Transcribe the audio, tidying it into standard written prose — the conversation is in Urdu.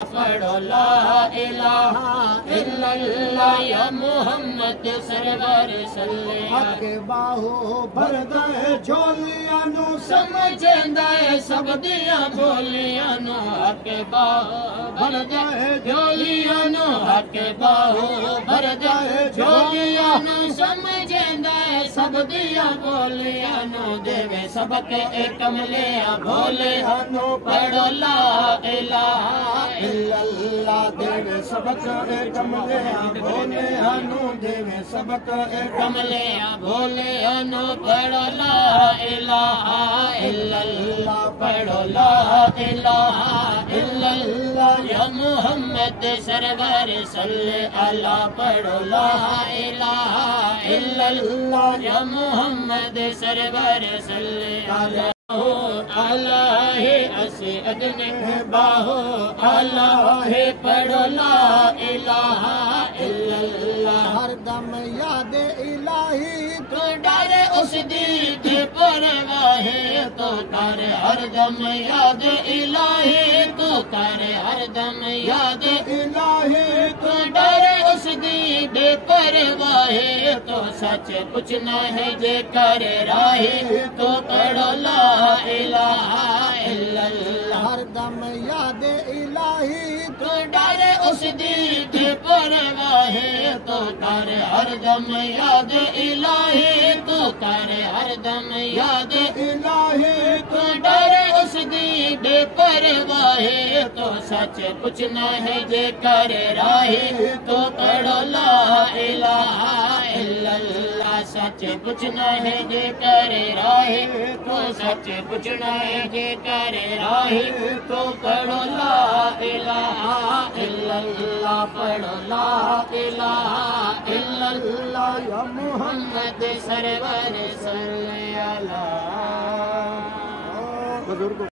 پڑھو لا الہ الا اللہ یا محمد سرور صلی حق باہو بھر دے جھولیاں نو سمجھدا ہے سب دیاں بولیاں نو حق باہو بھر دے جھولیاں نو حق باہو بھر دے جھولیاں نو سمجھدا ہے سب دیاں بولیاں نو دیوے سبق اے کملیاں بھولیاں نو پڑھو لا الہ الا اللہ دیوے سبق اے کملیاں بھولیاں نو دیوے سبق اے کملیاں بھولیاں نو پڑھو لا الہ الا اللہ پڑھو لا الہ الا اللہ یا محمد سرور صلی اللہ پڑھو لا الہ الا اللہ یا محمد سرور صلی اللہ اللہ اسعد نے باہو اللہ پڑھو لا الہ الا اللہ ہر دم یاد الہی تو ڈر اس دید پرواہ تو کر ہر دم یاد الہی تو کر ہر دم یاد الہی تو ڈر اس دید پرواہ تو سچ پوچھنا ہے جے کر راہ تو پڑھو لا الہ الا اللہ ہر دم یاد الہی تو ڈر اس دید پرواہ تو کر ہر دم یاد الہی تو کر ہر دم یاد الہی تو ڈر اس دید پرواہ تو سچ پوچھنا ہے جے کر راہ تو پڑھو لا الہ الا اللہ سچ پوچھنا ہے جے کر راہ تو سچ پوچھنا ہے جے کر راہ تو پڑھو لا الہ الا اللہ پڑھو لا الہ الا اللہ یا محمد سرور صلی اللہ بزرگ